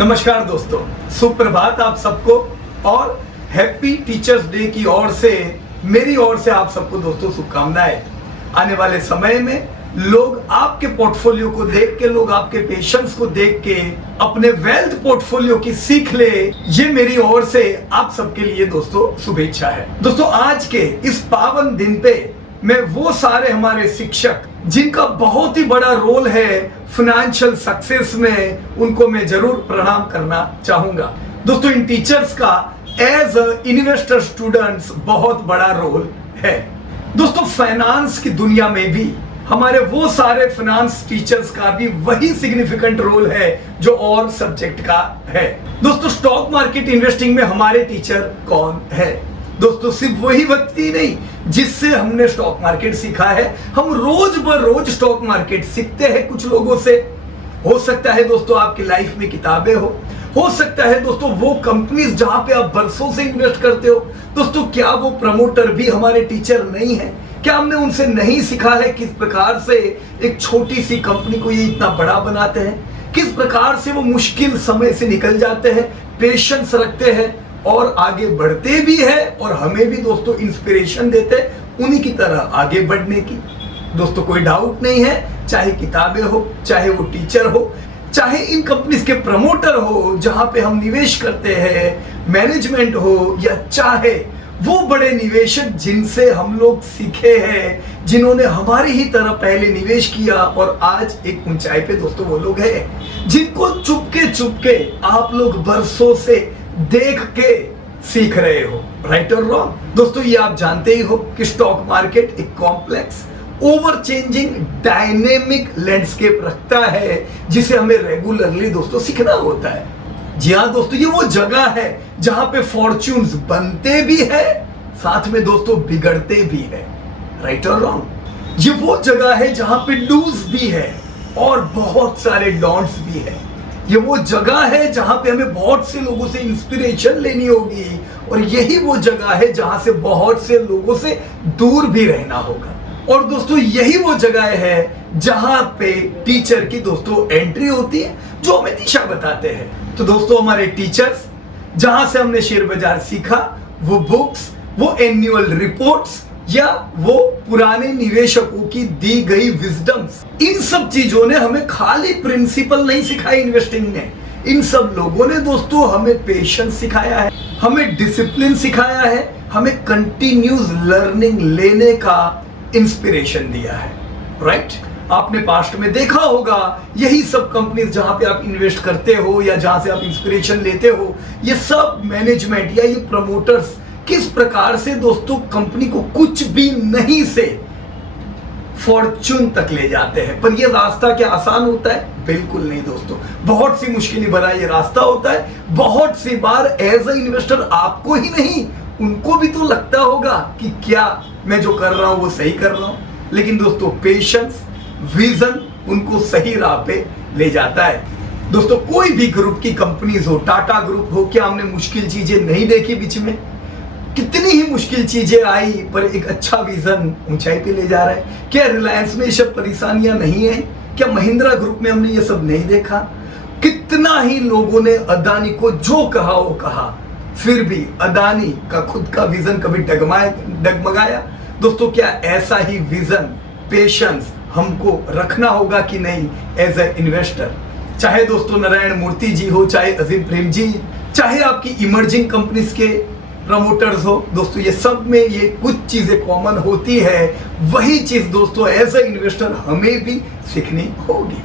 नमस्कार दोस्तों, सुप्रभात आप सबको और हैप्पी टीचर्स डे की ओर से मेरी ओर से आप सबको दोस्तों शुभकामनाएं। आने वाले समय में लोग आपके पोर्टफोलियो को देख के, लोग आपके पेशेंस को देख के अपने वेल्थ पोर्टफोलियो की सीख ले, ये मेरी ओर से आप सबके लिए दोस्तों शुभेच्छा है। दोस्तों आज के इस पावन दिन पे मैं वो सारे हमारे शिक्षक जिनका बहुत ही बड़ा रोल है फाइनेंशियल सक्सेस में, उनको मैं जरूर प्रणाम करना चाहूंगा। दोस्तों इन टीचर्स का एज इन्वेस्टर स्टूडेंट्स बहुत बड़ा रोल है। दोस्तों फाइनेंस की दुनिया में भी हमारे वो सारे फाइनेंस टीचर्स का भी वही सिग्निफिकेंट रोल है जो और सब्जेक्ट का है। दोस्तों स्टॉक मार्केट इन्वेस्टिंग में हमारे टीचर कौन है? दोस्तों सिर्फ वही व्यक्ति नहीं जिससे हमने स्टॉक मार्केट सीखा है। हम रोज बर रोज स्टॉक मार्केट सीखते हैं कुछ लोगों से। हो सकता है दोस्तों आपकी लाइफ में किताबें हो सकता है दोस्तों वो कंपनीज जहां पे आप बरसों से इन्वेस्ट करते हो। दोस्तों क्या वो प्रमोटर भी हमारे टीचर नहीं है? क्या हमने उनसे नहीं सीखा है किस प्रकार से एक छोटी सी कंपनी को ये इतना बड़ा बनाते हैं, किस प्रकार से वो मुश्किल समय से निकल जाते हैं, पेशेंस रखते हैं और आगे बढ़ते भी है और हमें भी दोस्तों इंस्पिरेशन देते हैं उन्हीं की तरह आगे बढ़ने की। दोस्तों कोई डाउट नहीं है, चाहे किताबें हो, चाहे वो टीचर हो, चाहे इन कंपनीज के प्रमोटर हो जहां पे हम निवेश करते हैं, मैनेजमेंट हो, या चाहे वो बड़े निवेशक जिनसे हम लोग सीखे हैं, जिन्होंने हमारी ही तरह पहले निवेश किया और आज एक ऊंचाई पे दोस्तों वो लोग हैं जिनको चुपके आप लोग बरसों से देख के सीख रहे हो। राइट और रॉन्ग? दोस्तों ये आप जानते ही हो कि स्टॉक मार्केट एक complex over changing dynamic landscape रखता है जिसे हमें रेगुलरली दोस्तों सीखना होता है। जी हाँ दोस्तों, ये वो जगह है जहां पे फॉर्च्यून्स बनते भी है, साथ में दोस्तों बिगड़ते भी है। राइट और रॉन्ग? ये वो जगह है जहां पे डूज भी है और बहुत सारे डॉन्ट्स भी है। ये वो जगह है जहां पे हमें बहुत से लोगों से इंस्पिरेशन लेनी होगी और यही वो जगह है जहां से बहुत से लोगों से दूर भी रहना होगा। और दोस्तों यही वो जगह है जहां पे टीचर की दोस्तों एंट्री होती है जो हमें दिशा बताते हैं। तो दोस्तों हमारे टीचर्स जहां से हमने शेयर बाजार सीखा, वो बुक्स, वो एनुअल रिपोर्ट्स या वो पुराने निवेशकों की दी गई विजडम्स, इन सब चीजों ने हमें खाली प्रिंसिपल नहीं सिखाई इन्वेस्टिंग ने। इन सब लोगों ने दोस्तों हमें पेशेंस सिखाया है, हमें डिसिप्लिन सिखाया है, हमें कंटिन्यूस लर्निंग लेने का इंस्पिरेशन दिया है। राइट? आपने पास्ट में देखा होगा यही सब कंपनीज जहां पे आप इन्वेस्ट करते हो या जहां से आप इंस्पिरेशन लेते हो, ये सब मैनेजमेंट या ये प्रमोटर्स किस प्रकार से दोस्तों कंपनी को कुछ भी नहीं से फॉर्चून तक ले जाते हैं। पर ये रास्ता क्या आसान होता है? बिल्कुल नहीं दोस्तों, बहुत सी मुश्किलें भरा ये रास्ता होता है। बहुत सी बार एज अ इन्वेस्टर आपको ही नहीं उनको भी तो लगता होगा कि क्या मैं जो कर रहा हूं वो सही कर रहा हूं, लेकिन दोस्तों पेशेंस, विजन उनको सही राह पे ले जाता है। दोस्तों कोई भी ग्रुप की कंपनीज हो, टाटा ग्रुप हो, क्या हमने मुश्किल चीजें नहीं देखी बीच में? कितनी ही मुश्किल चीजें आई पर एक अच्छा विजन ऊंचाई पे ले जा रहा है। क्या रिलायंस में ये सब परेशानियां नहीं है? क्या महिंद्रा ग्रुप में हमने ये सब नहीं देखा? कितना ही लोगों ने अदानी को जो कहा वो कहा, फिर भी अदानी का खुद का विजन कभी डगमगाया? दोस्तों क्या ऐसा ही विजन, पेशेंस हमको रखना होगा कि नहीं एज ए इन्वेस्टर? चाहे दोस्तों नारायण मूर्ति जी हो, चाहे अजीम प्रेम जी, चाहे आपकी इमर्जिंग कंपनीज के प्रमोटर्स हो, दोस्तों ये सब में ये कुछ चीजें कॉमन होती है। वही चीज दोस्तों एज ए इन्वेस्टर हमें भी सीखनी होगी।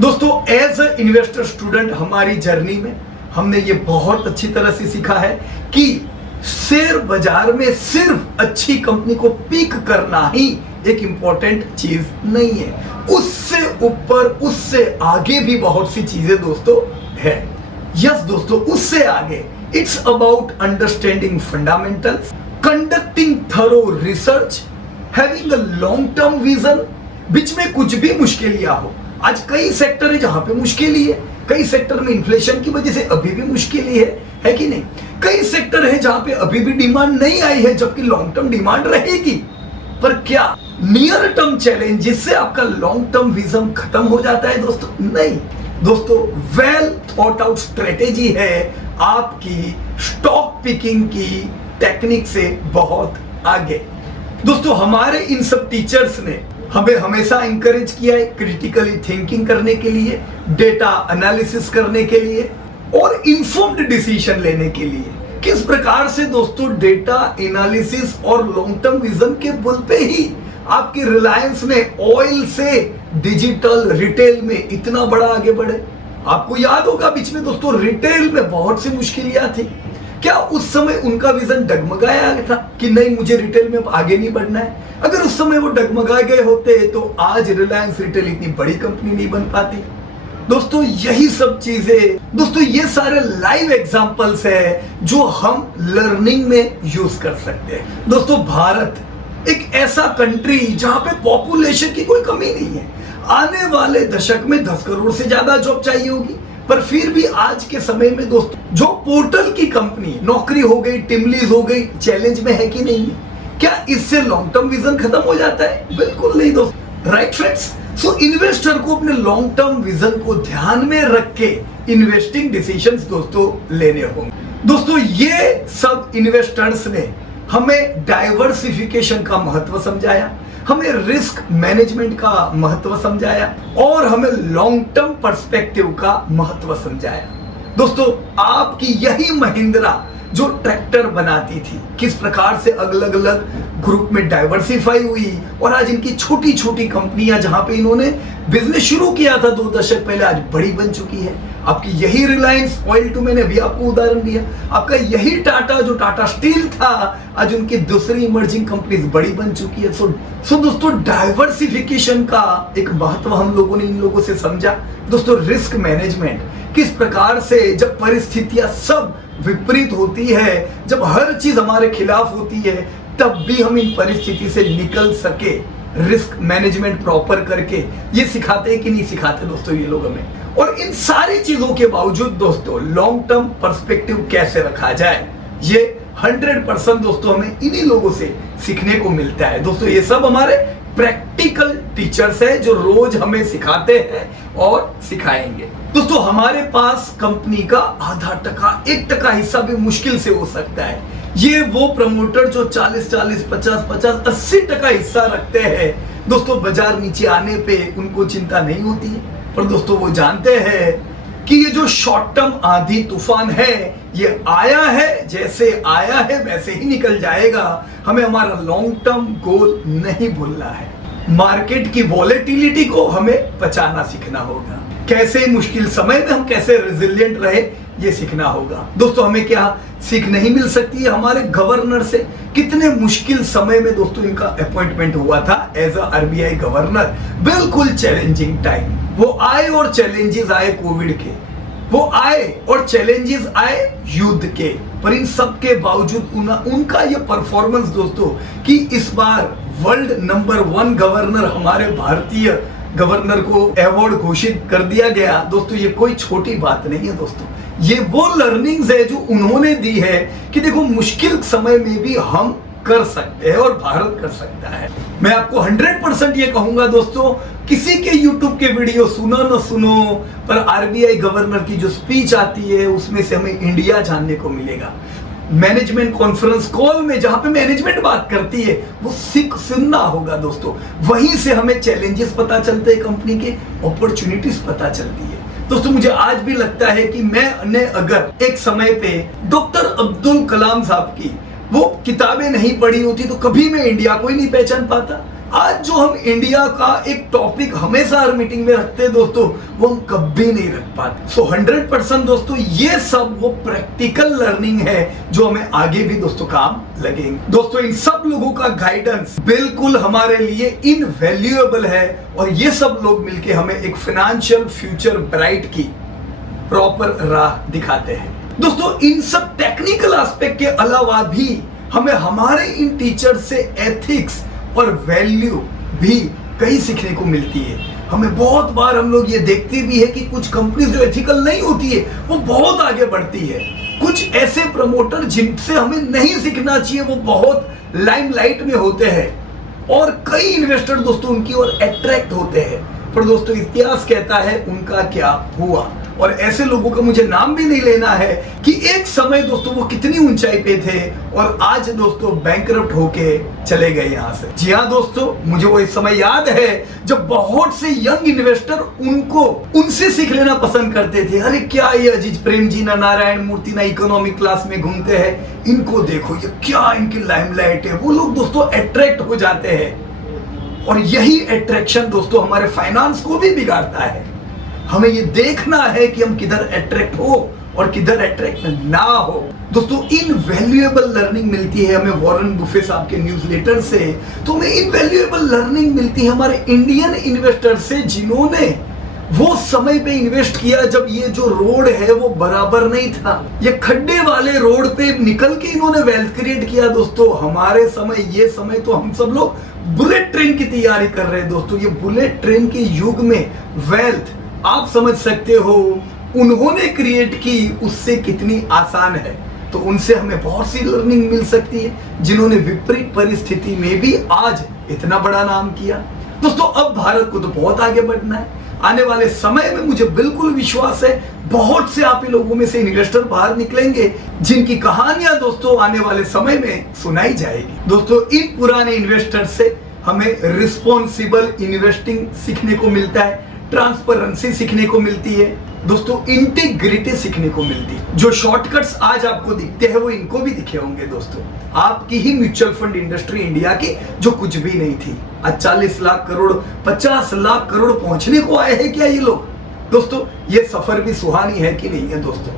दोस्तों एज ए इन्वेस्टर स्टूडेंट हमारी जर्नी में हमने ये बहुत अच्छी तरह से सीखा है कि शेयर बाजार में सिर्फ अच्छी कंपनी को पिक करना ही एक इंपॉर्टेंट चीज नहीं है, उससे ऊपर, उससे आगे भी बहुत सी चीजें दोस्तों है। यस दोस्तों, उससे आगे it's about understanding fundamentals, conducting thorough research, having a long term vision. बीच में कुछ भी मुश्किलियां हो, आज कई सेक्टर है जहां पे मुश्किल ही है, कई सेक्टर में इन्फ्लेशन की वजह से अभी भी मुश्किल ही है कि नहीं? कई सेक्टर है जहां पे अभी भी डिमांड नहीं आई है जबकि लॉन्ग टर्म डिमांड रहेगी। पर क्या नियर टर्म चैलेंज जिससे आपका लॉन्ग टर्म विजन खत्म हो जाता है दोस्तों? नहीं। दोस्तों वेल थॉट आउट स्ट्रेटेजी है आपकी स्टॉक पिकिंग की टेक्निक से बहुत आगे। दोस्तों हमारे इन सब टीचर्स ने हमें हमेशा इंकरेज किया है क्रिटिकली थिंकिंग करने के लिए, डेटा एनालिसिस करने के लिए और इन्फॉर्म्ड डिसीजन लेने के लिए। किस प्रकार से दोस्तों डेटा एनालिसिस और लॉन्ग टर्म विजन के बल पे ही आपकी रिलायंस ने ऑयल से डिजिटल रिटेल में इतना बड़ा आगे बढ़े। आपको याद होगा बीच में दोस्तों रिटेल में बहुत सी मुश्किलियां थी। क्या उस समय उनका विजन डगमगाया था कि नहीं मुझे रिटेल में अब आगे नहीं बढ़ना है? अगर उस समय वो डगमगाए गए होते तो आज रिलायंस रिटेल इतनी बड़ी कंपनी नहीं बन पाती। दोस्तों यही सब चीजें, दोस्तों ये सारे लाइव एग्जांपल्स है जो हम लर्निंग में यूज कर सकते हैं। दोस्तों भारत एक ऐसा कंट्री जहां पे पॉपुलेशन की कोई कमी नहीं है। आने वाले दशक में 10 करोड़ से ज्यादा जॉब चाहिए होगी, पर फिर भी आज के समय में दोस्तों जो पोर्टल की कंपनी नौकरी हो गई, टिमलीज हो गई, चैलेंज में है कि नहीं है? क्या इससे लॉन्ग टर्म विजन खत्म हो जाता है? बिल्कुल नहीं दोस्तों, राइट फ्रेंड्स। सो इन्वेस्टर को अपने लॉन्ग टर्म विजन को ध्यान में रख के इन्वेस्टिंग डिसीजंस दोस्तों लेने होंगे। दोस्तों ये सब इन्वेस्टर्स ने हमें डाइवर्सिफिकेशन का महत्व समझाया, हमें रिस्क मैनेजमेंट का महत्व समझाया और हमें लॉन्ग टर्म पर्सपेक्टिव का महत्व समझाया। दोस्तों आपकी यही महिंद्रा जो ट्रैक्टर बनाती थी किस प्रकार से अलग अलग ग्रुप में डाइवर्सिफाई हुई और आज इनकी छोटी छोटी कंपनियां जहां पे इन्होंने बिजनेस शुरू किया था 2 दशक पहले आज बड़ी बन चुकी है। आपकी यही रिलायंस ऑयल टू, मैंने अभी आपको उदाहरण दिया, आपका यही टाटा जो टाटा स्टील था आज उनकी दूसरी इमर्जिंग कंपनीज बड़ी बन चुकी है। सो दोस्तों डाइवर्सिफिकेशन का एक महत्व हम लोगों ने इन लोगों से समझा। दोस्तों रिस्क मैनेजमेंट किस प्रकार से जब परिस्थितियां सब विपरीत होती है, जब हर चीज हमारे खिलाफ होती है, तब भी हम इन परिस्थिति से निकल सके, रिस्क मैनेजमेंट प्रॉपर करके, ये सिखाते हैं कि नहीं सिखाते दोस्तों ये लोग हमें। और इन सारी चीजों के बावजूद दोस्तों लॉन्ग टर्म पर्सपेक्टिव कैसे रखा जाए, ये 100% दोस्तों हमें इन्हीं लोगों से सीखने को मिलता है। दोस्तों ये सब हमारे प्रैक्टिकल टीचर्स है जो रोज हमें सिखाते हैं और सिखाएंगे। दोस्तों हमारे पास कंपनी का आधा टका 1% हिस्सा भी मुश्किल से हो सकता है। ये वो प्रमोटर जो 40-40, 50-50, 80% हिस्सा रखते हैं दोस्तों, बाजार नीचे आने पे उनको चिंता नहीं होती है, पर दोस्तों वो जानते हैं कि ये जो शॉर्ट टर्म आंधी तूफान है ये आया है, जैसे आया है वैसे ही निकल जाएगा। हमें हमारा लॉन्ग टर्म गोल नहीं भूलना है। मार्केट की वॉलेटिलिटी को हमें बचाना सीखना होगा। कैसे मुश्किल समय में हम कैसे रेजिलिएंट रहे ये सीखना होगा। दोस्तों हमें क्या सीख नहीं मिल सकती है हमारे गवर्नर से? कितने मुश्किल समय में दोस्तों इनका अपॉइंटमेंट हुआ था एज अ आरबीआई गवर्नर। बिल्कुल चैलेंजिंग टाइम वो आए और चैलेंजेस आए कोविड के, वो आए और चैलेंजेस आए युद्ध के, पर इन सब के बावजूद उनका ये परफॉर्मेंस दोस्तों कि इस बार वर्ल्ड नंबर 1 गवर्नर हमारे भारतीय गवर्नर को अवार्ड घोषित कर दिया गया। दोस्तों ये कोई छोटी बात नहीं है दोस्तों, ये वो लर्निंग्स है जो उन्होंने दी है कि देखो मुश्किल समय में भी हम कर सकते हैं और भारत कर सकता है। मैं आपको 100% ये कहूंगा दोस्तों, किसी के YouTube के वीडियो सुनो न सुनो, पर आरबीआई गवर्नर की जो स्पीच आती है उसमें से हमें इंडिया जानने को मिलेगा। मैनेजमेंट कॉन्फ्रेंस कॉल में जहां पे मैनेजमेंट बात करती है वो सुनना होगा दोस्तों। वहीं से हमें चैलेंजेस पता चलते हैं, कंपनी के अपॉर्चुनिटीज पता चलती है। दोस्तों मुझे आज भी लगता है कि मैंने अगर एक समय पे डॉक्टर अब्दुल कलाम साहब की वो किताबें नहीं पढ़ी होती तो कभी मैं इंडिया को ही नहीं पहचान पाता। आज जो हम इंडिया का एक टॉपिक हमेशा हर मीटिंग में रखते हैं दोस्तों, वो हम कभी नहीं रख पाते। सो 100% दोस्तों ये सब वो प्रैक्टिकल लर्निंग है जो हमें आगे भी दोस्तों काम लगेंगे। दोस्तों इन सब लोगों का गाइडेंस बिल्कुल हमारे लिए इनवैल्यूएबल है और ये सब लोग मिलके हमें एक फाइनेंशियल फ्यूचर ब्राइट की प्रॉपर राह दिखाते हैं। दोस्तों इन सब टेक्निकल एस्पेक्ट के अलावा भी हमें हमारे इन टीचर से एथिक्स और वैल्यू भी कई सीखने को मिलती है। हमें बहुत बार हम लोग ये देखते भी है कि कुछ कंपनी जो एथिकल नहीं होती है वो बहुत आगे बढ़ती है। कुछ ऐसे प्रमोटर जिनसे हमें नहीं सीखना चाहिए वो बहुत लाइमलाइट में होते हैं और कई इन्वेस्टर दोस्तों उनकी ओर अट्रैक्ट होते हैं। पर दोस्तों इतिहास कहता है उनका क्या हुआ, और ऐसे लोगों का मुझे नाम भी नहीं लेना है कि एक समय दोस्तों वो कितनी ऊंचाई पे थे और आज दोस्तों बैंकरप्ट होके चले गए यहां से। जी हाँ दोस्तों, मुझे वो इस समय याद है जब बहुत से यंग इन्वेस्टर उनसे सीख लेना पसंद करते थे। अरे क्या ये अजीत प्रेम जी ना नारायण मूर्ति ना इकोनॉमिक क्लास में घूमते हैं, इनको देखो ये क्या इनकी लाइमलाइट है। वो लोग दोस्तों अट्रैक्ट हो जाते हैं और यही अट्रैक्शन दोस्तों हमारे फाइनेंस को भी बिगाड़ता है। हमें ये देखना है कि हम किधर अट्रैक्ट हो और किधर अट्रैक्ट ना हो। दोस्तों इनवैल्यूएबल लर्निंग मिलती है हमें वॉरेन बुफे साहब के न्यूज़लेटर से, तो हमें इनवैल्यूएबल लर्निंग मिलती है हमारे इंडियन इन्वेस्टर से जिन्होंने वो समय पे इन्वेस्ट किया जब ये जो रोड है वो बराबर नहीं था। ये खड्डे वाले रोड पे निकल के इन्होंने वेल्थ क्रिएट किया। दोस्तों हमारे समय, ये समय तो हम सब लोग बुलेट ट्रेन की तैयारी कर रहे हैं। दोस्तों ये बुलेट ट्रेन के युग में वेल्थ आप समझ सकते हो उन्होंने क्रिएट की, उससे कितनी आसान है। तो उनसे हमें बहुत सी लर्निंग मिल सकती है जिन्होंने विपरीत परिस्थिति में भी आज इतना बड़ा नाम किया। दोस्तों अब भारत को तो बहुत आगे बढ़ना है। आने वाले समय में मुझे बिल्कुल विश्वास है बहुत से आप ही लोगों में से इन्वेस्टर बाहर निकलेंगे जिनकी कहानियां दोस्तों आने वाले समय में सुनाई जाएगी। दोस्तों इन पुराने इन्वेस्टर से हमें रिस्पॉन्सिबल इन्वेस्टिंग सीखने को मिलता है, ट्रांसपेरेंसी सीखने को मिलती है, दोस्तों इंटीग्रिटी सीखने को मिलती है। जो शॉर्टकट्स आज आपको दिखते हैं वो इनको भी दिखे होंगे। दोस्तों आपकी ही म्यूचुअल फंड इंडस्ट्री इंडिया की जो कुछ भी नहीं थी, आज 40 लाख करोड़ 50 लाख करोड़ पहुंचने को आए हैं क्या ये लोग। दोस्तों ये सफर भी सुहानी है कि नहीं है। दोस्तों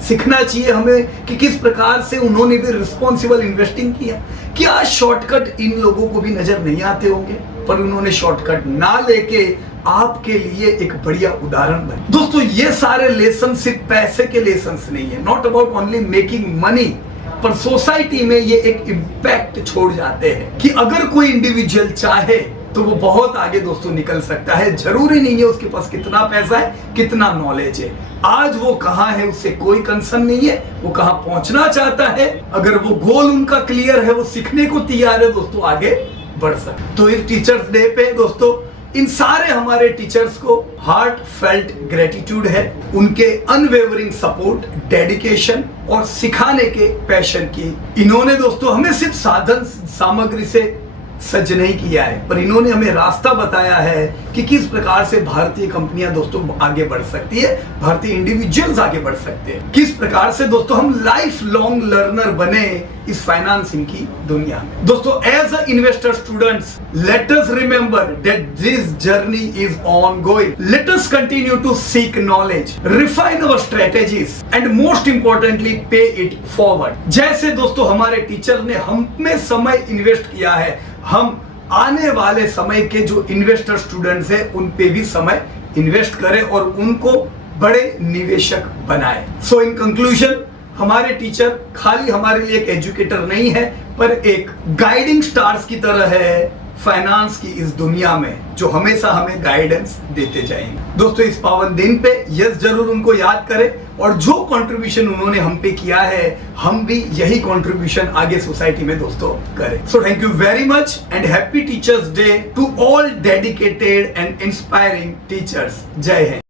सीखना चाहिए हमें कि किस प्रकार से उन्होंने भी रिस्पॉन्सिबल इन्वेस्टिंग किया। क्या शॉर्टकट इन लोगों को भी नजर नहीं आते होंगे, पर उन्होंने शॉर्टकट ना लेके आपके लिए एक बढ़िया उदाहरण बने। दोस्तों ये सारे लेसन सिर्फ पैसे के लेसन नहीं है, not about only making money, पर सोसाइटी में ये एक इम्पैक्ट छोड़ जाते हैं कि अगर कोई इंडिविजुअल चाहे तो वो बहुत आगे दोस्तों निकल सकता है। जरूरी नहीं है उसके पास कितना पैसा है, कितना नॉलेज है। आज वो कहाँ है उससे कोई कंसर्न नहीं है, वो कहाँ पहुंचना चाहता है, अगर वो गोल उनका क्लियर है, वो सीखने को तैयार है, दोस्तों आगे बढ़ सकते। तो इस टीचर्स डे पे दोस्तों इन सारे हमारे टीचर्स को हार्ट फेल्ट ग्रेटिट्यूड है, उनके अनवेवरिंग सपोर्ट, डेडिकेशन और सिखाने के पैशन की। इन्होंने दोस्तों हमें सिर्फ साधन सामग्री से सज्ज नहीं किया है, पर इन्होंने हमें रास्ता बताया है कि किस प्रकार से भारतीय कंपनियां दोस्तों आगे बढ़ सकती है, भारतीय इंडिविजुअल्स आगे बढ़ सकते हैं, किस प्रकार से दोस्तों हम लाइफ लॉन्ग लर्नर बने इस फाइनेंसिंग की दुनिया में। दोस्तों as a investor students, let us remember that this journey is ongoing. Let us continue to seek knowledge, refine our strategies and most importantly pay it forward. जैसे दोस्तों हमारे teacher ने हम में समय इन्वेस्ट किया है, हम आने वाले समय के जो इन्वेस्टर स्टूडेंट्स हैं उन पे भी समय इन्वेस्ट करें और उनको बड़े निवेशक बनाएं। सो इन कंक्लूजन, हमारे टीचर खाली हमारे लिए एक एजुकेटर नहीं है, पर एक गाइडिंग स्टार्स की तरह है फाइनेंस की इस दुनिया में, जो हमेशा हमें गाइडेंस देते जाएंगे। दोस्तों इस पावन दिन पे यस जरूर उनको याद करें और जो कंट्रीब्यूशन उन्होंने हम पे किया है, हम भी यही कंट्रीब्यूशन आगे सोसाइटी में दोस्तों करें। So thank you very much and happy teachers day to all dedicated and inspiring teachers. जय हिंद।